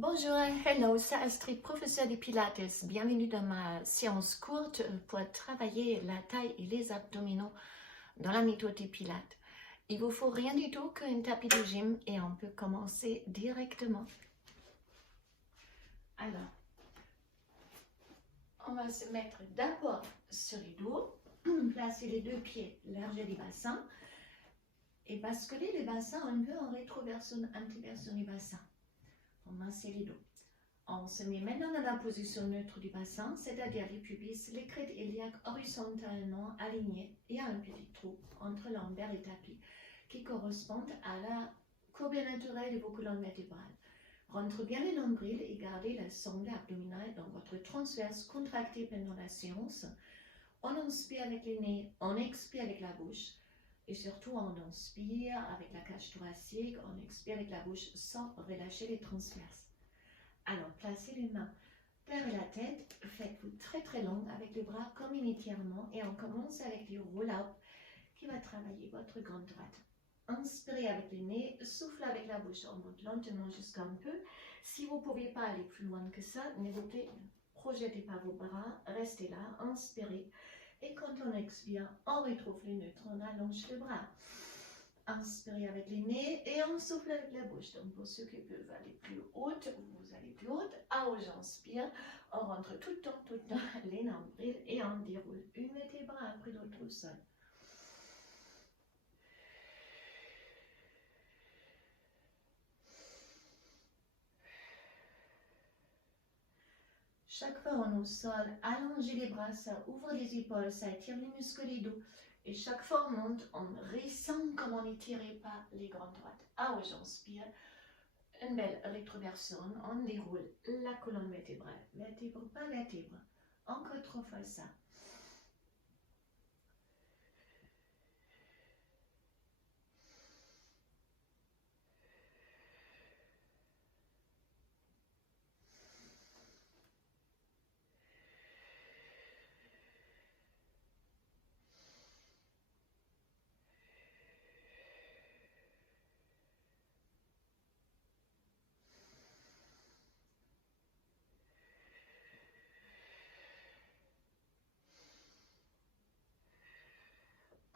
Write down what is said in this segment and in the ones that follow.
Bonjour, hello, c'est Astrid, professeure de Pilates. Bienvenue dans ma séance courte pour travailler la taille et les abdominaux dans la méthode de Pilates. Il vous faut rien du tout qu'un tapis de gym et on peut commencer directement. Alors, on va se mettre d'abord sur le dos, placer les deux pieds large du bassin et basculer le bassin un peu en rétroversion, antiversion du bassin pour masser les dos. On se met maintenant dans la position neutre du bassin, c'est-à-dire les pubis, les crêtes iliaques horizontalement alignés et un petit trou entre lombaire et tapis qui correspondent à la courbe naturelle de vos colonnes vertébrales. Rentre bien le nombril et gardez la sangle abdominale dans votre transverse contractée pendant la séance. On inspire avec le nez, on expire avec la bouche et surtout on inspire avec la cage thoracique, on expire avec la bouche sans relâcher les transverses. Alors, placez les mains derrière la tête, faites-vous très long avec les bras comme un étirement et on commence avec le roll-up qui va travailler votre grande droite. Inspirez avec le nez, soufflez avec la bouche, on monte lentement jusqu'à un peu. Si vous ne pouvez pas aller plus loin que ça, s'il vous plaît, projetez pas vos bras, restez là, inspirez. Et quand on expire, on retrouve le neutre, on allonge le bras. Inspirez avec les nez et on souffle avec la bouche. Donc pour ceux qui peuvent aller plus haute, vous allez plus haute. Ah, j'inspire, on rentre tout le temps les nombrils et on déroule une vertèbre après l'autre au sol. Chaque fois on est au sol, allongez les bras, ça ouvre les épaules, ça étire les muscles du dos. Et chaque fois on monte, on ressent comme on n'étirait pas les grandes droites. Ah, j'inspire. Une belle rétroversion, on déroule la colonne vertébrale, vertèbre par vertèbre. Encore 3 fois ça.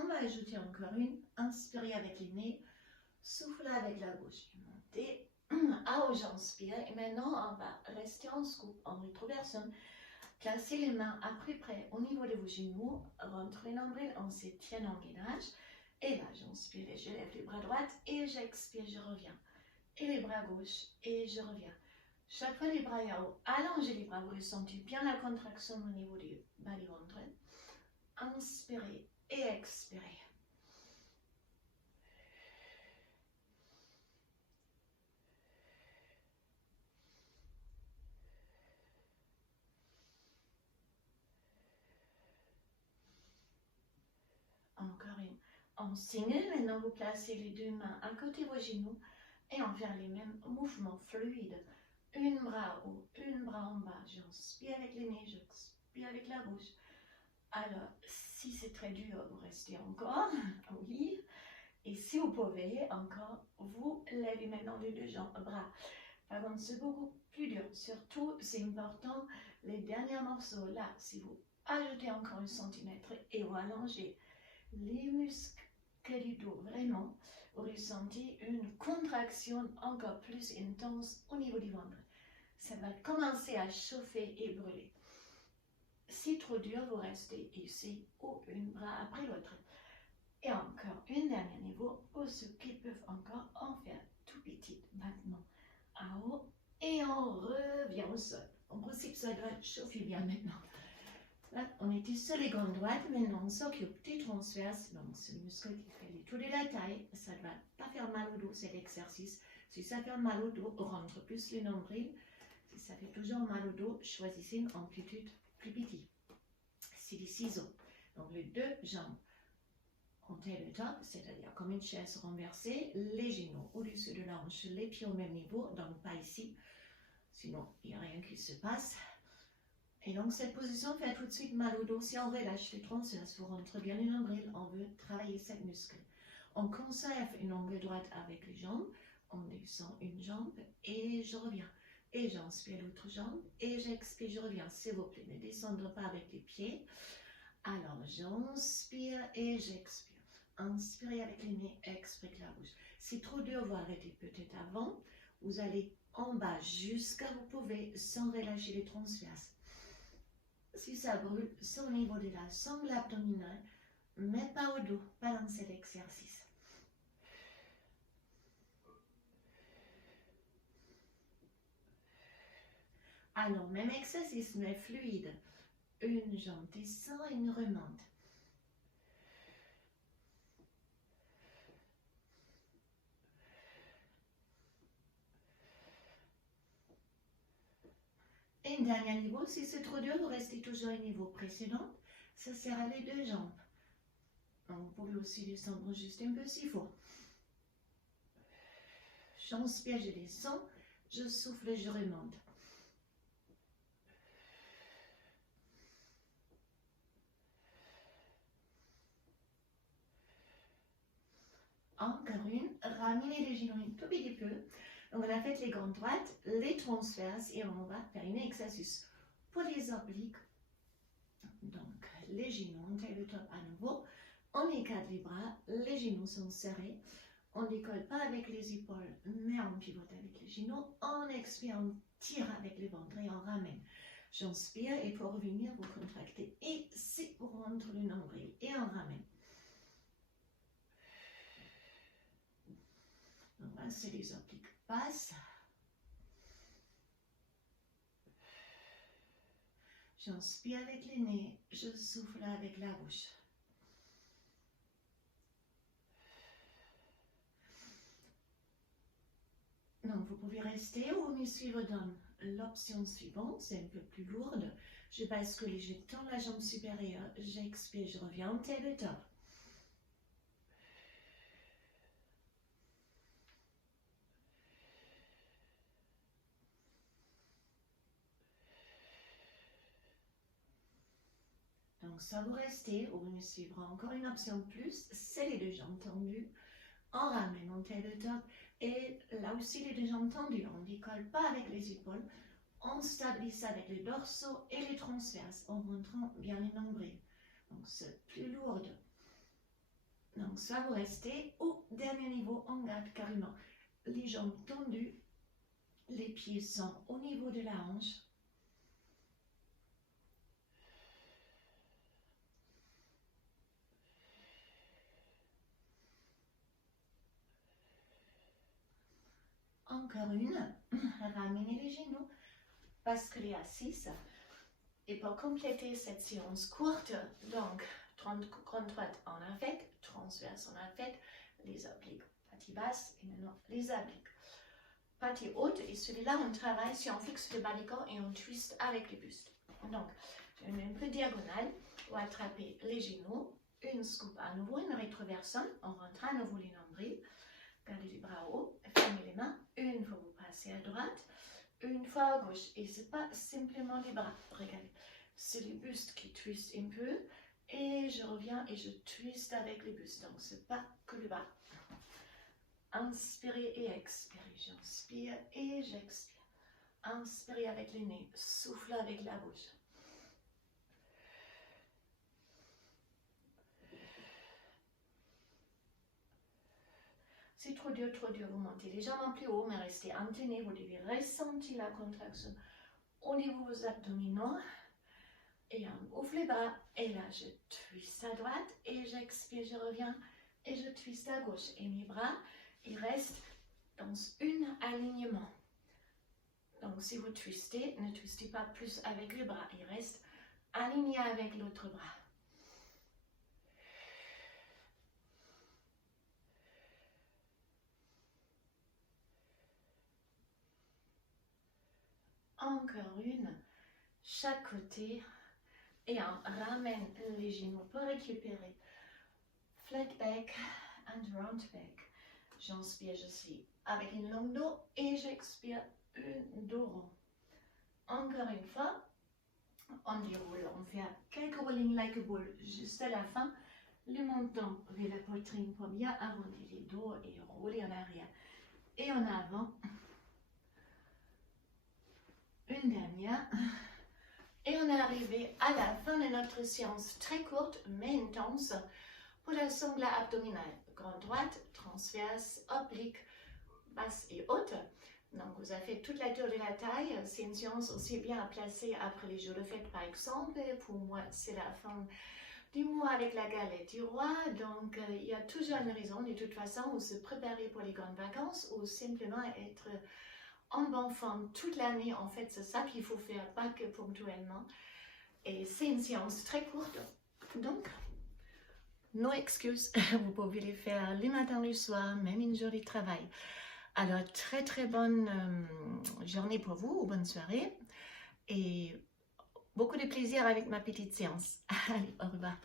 On va ajouter encore une. Inspirez avec les nez, soufflez avec la bouche. Montez. Ah, j'inspire. Et maintenant, on va rester en scoop, en rétroversion. Placez les mains à peu près au niveau de vos genoux. Rentrez nombril, on se tient en gainage. Et là, j'inspire et je lève les bras droits. Et j'expire, je reviens. Et les bras gauche et je reviens. Chaque fois les bras en haut, allongez les bras, vous ressentez bien la contraction au niveau du bas du ventre. Inspirez et expirez. Encore une. En single, maintenant vous placez les deux mains à côté de vos genoux et on fait les mêmes mouvements fluides. Une bras haut, une bras en bas. J'inspire avec les nez, j'expire avec la bouche. Alors, si c'est très dur, vous restez encore. Oui. Et si vous pouvez encore, vous levez maintenant les deux jambes, bras. Par contre, c'est beaucoup plus dur. Surtout, c'est important, les derniers morceaux, là, si vous ajoutez encore 1 centimètre et vous allongez les muscles du dos, vraiment, vous ressentez une contraction encore plus intense au niveau du ventre. Ça va commencer à chauffer et brûler. Si trop dur, vous restez ici ou un bras après l'autre. Et encore un dernier niveau pour ceux qui peuvent encore en faire tout petit maintenant. En haut et on revient au sol. En principe, ça doit chauffer bien maintenant. Là, on était sur les grandes droites, maintenant on s'occupe du transverse. Donc, c'est le muscle qui fait les tours de la taille. Ça ne va pas faire mal au dos, cet exercice. Si ça fait mal au dos, rentre plus le nombril. Si ça fait toujours mal au dos, choisissez une amplitude plus petite. C'est des ciseaux. Donc, les deux jambes. On tient le top, c'est-à-dire comme une chaise renversée, les genoux au-dessus de la hanche, les pieds au même niveau, donc pas ici, sinon il n'y a rien qui se passe. Et donc cette position fait tout de suite mal au dos. Si on relâche les transverses, vous rentrez bien le nombril, on veut travailler cette muscle. On conserve une longueur droite avec les jambes, on descend une jambe et je reviens. Et j'inspire l'autre jambe. Et j'expire, je reviens, s'il vous plaît. Ne descendez pas avec les pieds. Alors, j'inspire et j'expire. Inspirez avec les nez, expirez avec la bouche. Si trop dur, vous arrêtez peut-être avant. Vous allez en bas jusqu'à vous pouvez sans relâcher les transverses. Si ça brûle, c'est au niveau de la sangle abdominale, mais pas au dos, pas dans cet exercice. Alors, même exercice, mais fluide. Une jambe descend et une remonte. Et un dernier niveau, si c'est trop dur, vous restez toujours au niveau précédent. Ça sert à les deux jambes. Donc, vous pouvez aussi descendre juste un peu s'il faut. J'inspire, je descends. Je souffle, je remonte. Encore une. Ramenez les genoux un tout petit peu. Donc, on a fait les grandes droites, les transverses et on va faire un exercice pour les obliques. Donc, les genoux, on taille le top à nouveau. On écarte les bras, les genoux sont serrés. On ne décolle pas avec les épaules, mais on pivote avec les genoux. On expire, on tire avec le ventre et on ramène. J'inspire et pour revenir, vous contractez. Et c'est pour rendre le nombril et on ramène. Donc là, c'est les obliques passent. J'inspire avec les nez, je souffle avec la bouche. Donc, vous pouvez rester ou me suivre dans l'option suivante, c'est un peu plus lourde. Je bascule et je tends la jambe supérieure, j'expire, je reviens en tabletop. Donc, ça vous restez ou vous me suivrez encore une option de plus, c'est les deux jambes tendues. On ramène en tabletop et là aussi les deux jambes tendues. On ne décolle pas avec les épaules. On stabilise avec les dorsaux et les transverses en montrant bien les nombrils. Donc, c'est plus lourde. Donc, ça vous restez au dernier niveau, on garde carrément les jambes tendues. Les pieds sont au niveau de la hanche. Encore une. Ramenez les genoux. Basculez à 6. Et pour compléter cette séance courte, donc 30 grandes droites on a fait, transverse on a fait, les obliques, partie basse et maintenant les obliques. Partie haute et celui-là on travaille si on fixe le bas du corps et on twist avec les bustes. Donc, un peu diagonale, on va attraper les genoux, une scoop à nouveau, une rétroversum, on rentre à nouveau les nombrils, gardez les bras hauts, fermez les mains, une fois vous passez à droite, une fois à gauche. Et c'est pas simplement les bras, regardez, c'est les bustes qui twistent un peu, et je reviens et je twiste avec les bustes, donc c'est pas que le bas. Inspirez et expirez, j'inspire et j'expire. Inspirez avec les nez, soufflez avec la bouche. C'est trop dur, vous montez les jambes en plus haut, mais restez incliné, vous devez ressentir la contraction au niveau de vos abdominaux. Et on ouvre les bras, et là je twiste à droite, et j'expire, je reviens, et je twiste à gauche. Et mes bras, ils restent dans un alignement. Donc si vous twistez, ne twistez pas plus avec les bras, ils restent alignés avec l'autre bras. Encore une, chaque côté, et on ramène les genoux pour récupérer. Flat back and round back. J'inspire, je suis avec une longue dos et j'expire une dos rond. Encore une fois, on déroule, on fait quelques rolling like a ball juste à la fin. Le menton vers la poitrine pour bien arrondir les dos et rouler en arrière et en avant. Bien. Et on est arrivé à la fin de notre séance très courte mais intense pour la sangle abdominale. Grande droite, transverse, oblique, basse et haute. Donc vous avez fait toute la tour de la taille. C'est une séance aussi bien à placer après les jours de fête par exemple. Pour moi c'est la fin du mois avec la galette du roi. Donc il y a toujours une raison de toute façon où se préparer pour les grandes vacances ou simplement être en bonne forme toute l'année. En fait c'est ça qu'il faut faire, pas que ponctuellement. Et c'est une séance très courte. Donc no excuses, vous pouvez les faire le matin, le soir, même une journée de travail. Alors, très bonne journée pour vous, ou bonne soirée, et beaucoup de plaisir avec ma petite séance. Allez, au revoir.